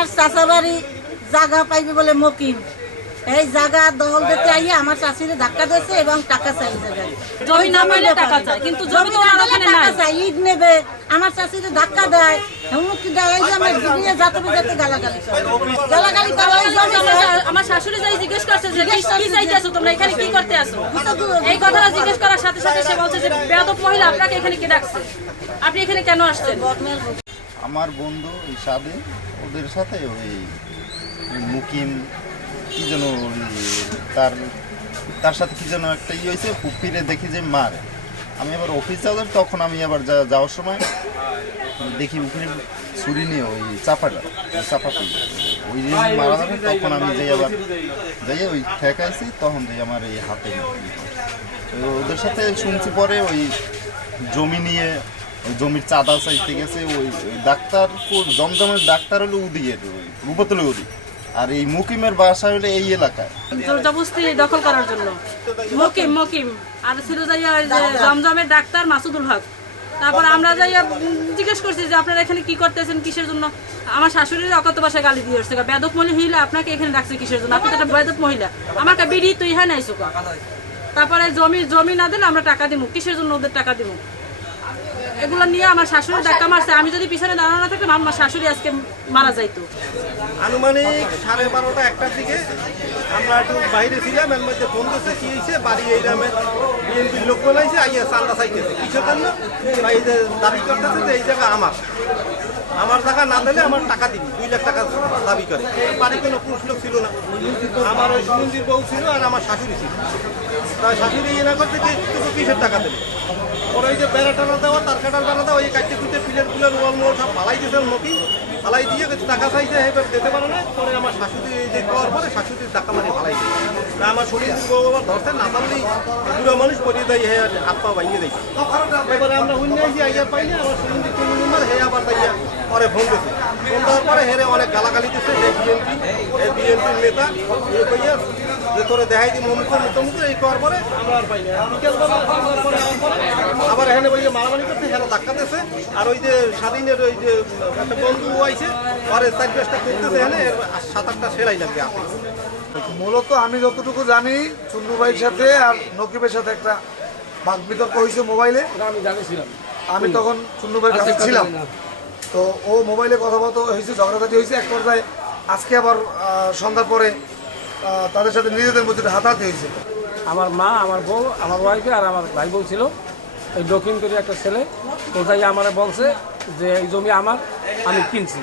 আমার চাচা বাড়ি জায়গা পাইবে বলে মকিম। এই জায়গা দখল দিতে আইয়ে আমার চাষিরে ধাক্কা দিয়েছে এবং টাকা চাই জমি না পাইলে টাকা চায়, কিন্তু জমি তো না ওনার ওখানে টাকা নাই। চাই, ইট নেবে আমার চাষিরে ধাক্কা দেয়। হুমকি দেয় এই যে আমার নিয়ে যাতে যাতে গালাগালি করে। গালাগালি করে আমার চাই। শাশুড়ি যাই জিজ্ঞেস করছে যে কি- কি চাইতেছো তোমরা? এখানে কি করতে আসো এই কথাটা জিজ্ঞেস করার সাথে সাথে সে বলছে যে বেয়াদব মহিলা আপনাকে এখানে কে ডাকছে? আপনি এখানে কেন আসছেন? আমার বন্ধু ওই সাদে, ওদের সাথে ওই মুকিম, কি যেন তার তার সাথে কি যেন একটা ইয়ে হয়েছে পুপিরে দেখি যে মার। আমি আবার অফিস যাওয়ার তখন আমি আবার যাওয়ার সময় দেখি উপরে ছুরি নিয়ে ওই চাপাটা, ওই চাপাটি। ওই যে মারা যাবে, তখন আমি যাই আবার যাই ওই ঠেকাইছি, তখন যাই আমার এই হাতে। ওদের সাথে শুনছি পরে ওই জমি নিয়ে জমির চাঁদা চাইতে গেছে ওই ওই ডাক্তার জমজমের ডাক্তার হলো উদিয়ের ওই রূপতলে উদি। আর এই মুকিমের বাসা হলো এই এলাকায়। জোরজবস্তি দখল করার জন্য। মকিম মকিম। আর ছিল যাইয়া জমজমের ডাক্তার মাসুদুল হক। তারপর আমরা যাইয়া জিজ্ঞেস করছি যে আপনারা এখানে কি করতেছেন? কিসের জন্য? আমার শাশুড়ির অকত বাসায় গালি দিয়ে আসছে বেদক মহিলা আপনাকে এখানে ডাকছে কিসের জন্য? আপনি তো একটা বেদক মহিলা। আমাকে বিড়ি তুই হ্যাঁ নাইছো তারপরে জমি জমি না দিলে আমরা টাকা দিব কিসের জন্য ওদের টাকা দিব এগুলো নিয়ে আমার শাশুড়ি ধাক্কা মারছে। আমি যদি পিছনে দাঁড়ানো না থাকতাম, আমার শাশুড়ি আজকে মারা যাইতো। আনুমানিক সাড়ে বারোটা একটার দিকে আমরা একটু বাইরে ছিলাম, এর মধ্যে ফোন করছে, কি হয়েছে? বাড়ি এই গ্রামে বিএনপির লোক বলাইছে, আইয়া চান্দা চাইতেছে। কিসের জন্য? দাবি করতেছে যে এই জায়গা আমার। আমার টাকা না দিলে আমার টাকা দিবি, দুই লাখ টাকা দাবি করে। বাড়ি কোনো পুরুষ লোক ছিল না। আমার ওই সুমন্দির বউ ছিল আর আমার শাশুড়ি ছিল। তাই শাশুড়ি এনা করতে কি তোকে কিসের টাকা দেবে? পরে ওই যে বেড়া টানা দেওয়া, তার কাটার বেড়া দেওয়া এই কাটতে কুটে পিলের ফুলের ওয়াল মোল সব ফালাই দিয়েছে নকি ফালাই দিয়ে টাকা চাইছে এবার দিতে পারে না। পরে আমার শাশুড়ি যে খাওয়ার পরে শাশুড়ির টাকা মারি ফালাই দিয়ে আমার শরীর আবার ধরছে, না পারলেই বুড়ো মানুষ পরিয়ে দেয় হে হাত পা ভাঙিয়ে দেয়। এবারে আমরা আইছি আইয়ার পাইনি আমার শরীর নম্বর হে আবার তাইয়া পরে ফোন দিয়েছে ফোন দেওয়ার পরে হেরে অনেক গালাগালি দিচ্ছে হে বিএনপি। বিএনপির নেতা ইয়ে কইয়া যে তোরে দেখাই দিই মুখ মুখ এই করার পরে আমরা আর আবার এখানে ওই যে মারামারি করতে হেরা ধাক্কা দিয়েছে আর ওই যে স্বাধীনের ওই যে একটা বন্ধু আইছে পরে চার পাঁচটা করতেছে এখানে এর সাত আটটা সেলাই লাগবে আপনি। মূলত আমি যতটুকু জানি চুন্নু ভাইয়ের সাথে আর নকিবের সাথে একটা বাক বিতর্ক হয়েছে মোবাইলে। আমি জানিছিলাম আমি তখন চুন্নু ভাইয়ের কাছে ছিলাম। তো ও মোবাইলে কথাবার্তা হয়েছে ঝগড়াঝাটি হয়েছে এক পর্যায়ে আজকে আবার সন্ধ্যার পরে তাদের সাথে নিজেদের মধ্যে হাতাহাতি হয়েছে। আমার মা, আমার বউ, আমার ওয়াইফে আর আমার ভাই বউ ছিল। এই দক্ষিণ কোরিয়া একটা ছেলে যাই আমার বলছে যে, এই জমি আমার, আমি কিনছি।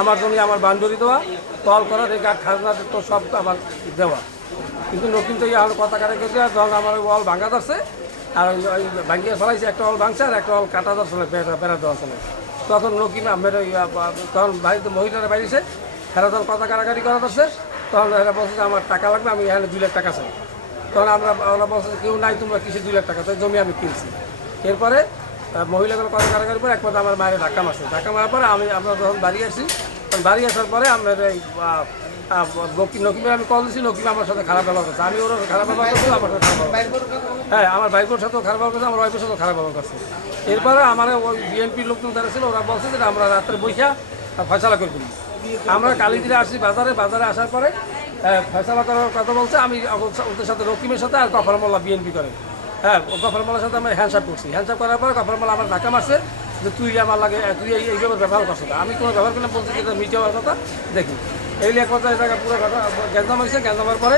আমার জমি আমার বান্ধবী দেওয়া, তল করা রেখা খাজনা তো সব আমার দেওয়া। কিন্তু নতুন তো আমার কথা কাটা গেছে যখন আমার ওয়াল ভাঙা ধরছে, আর ওই ভাঙিয়ে ফেলাইছে, একটা ওয়াল ভাঙছে, আর একটা ওয়াল কাটা ধরছে, বেড়া দেওয়া ছিল তখন নকিন আমার তখন বাড়িতে মহিলারা বাইরেছে হেরা তখন কথা কাটাকাটি করা ধরছে তখন এরা বলছে যে আমার টাকা লাগবে আমি এখানে দুই লাখ টাকা চাই। তখন আমরা ওরা বলছে কেউ নাই তোমরা কিসে দুই লাখ টাকা? তাই জমি আমি কিনছি। এরপরে মহিলাগুলো কথা কাটাকাটি পরে একবার আমার মায়ের ধাক্কা মারছে। ধাক্কা মারার পরে আমি আমরা যখন বাড়ি আসি তখন বাড়ি আসার পরে আমরা এই আহ, আহ, নকি- নকিমে আমি কল দিচ্ছি নকিমে আমার সাথে খারাপ ব্যবহার করছে। আমি ওর খারাপ ব্যবহার করছি আমার সাথে খারাপ হ্যাঁ আমার বাইকের সাথেও খারাপ ব্যবহার করছে আমার ওয়াইফের সাথেও খারাপ ব্যবহার করছে। এরপরে আমার ওই বিএনপির লোকজন যারা ছিল ওরা বলছে যে আমরা রাত্রে বৈশা ফয়সালা করে দিই আমরা কালীদিরে আসছি বাজারে বাজারে আসার পরে আহ, ফয়সালা করার কথা বলছে আমি ওদের সাথে রকিমের সাথে আর কফর মোল্লা বিএনপি করে। হ্যাঁ কফর মোল্লার সাথে আমি হ্যান্ডসাপ করছি। হ্যান্ডসাপ করার পরে কফর মোল্লা আমার ধাক্কা মারছে যে তুই আমার লাগে তুই এই এইভাবে ব্যবহার করছ আমি কোনো ব্যবহার করলে বলছি যেটা মিটে হওয়ার কথা দেখি। এই এক কথা জায়গা পুরো ঘটনা গ্যাঞ্জাম হয়েছে। গ্যাঞ্জামের পরে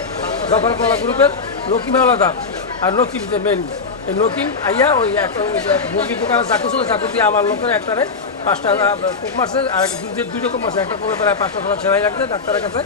কফর মোল্লা গ্রুপের রকিম আলাদা আর নকিম যে মেন এই নকিম আইয়া ওই একটা মুরগির দোকানে চাকু ছিল চাকু দিয়ে আমার লোকের একটারে পাঁচটা কুক মারছে, আর দুটো রকম মারছে। একটা করে প্রায় পাঁচটা ছটা ছেড়াই রাখছে ডাক্তারের কাছে।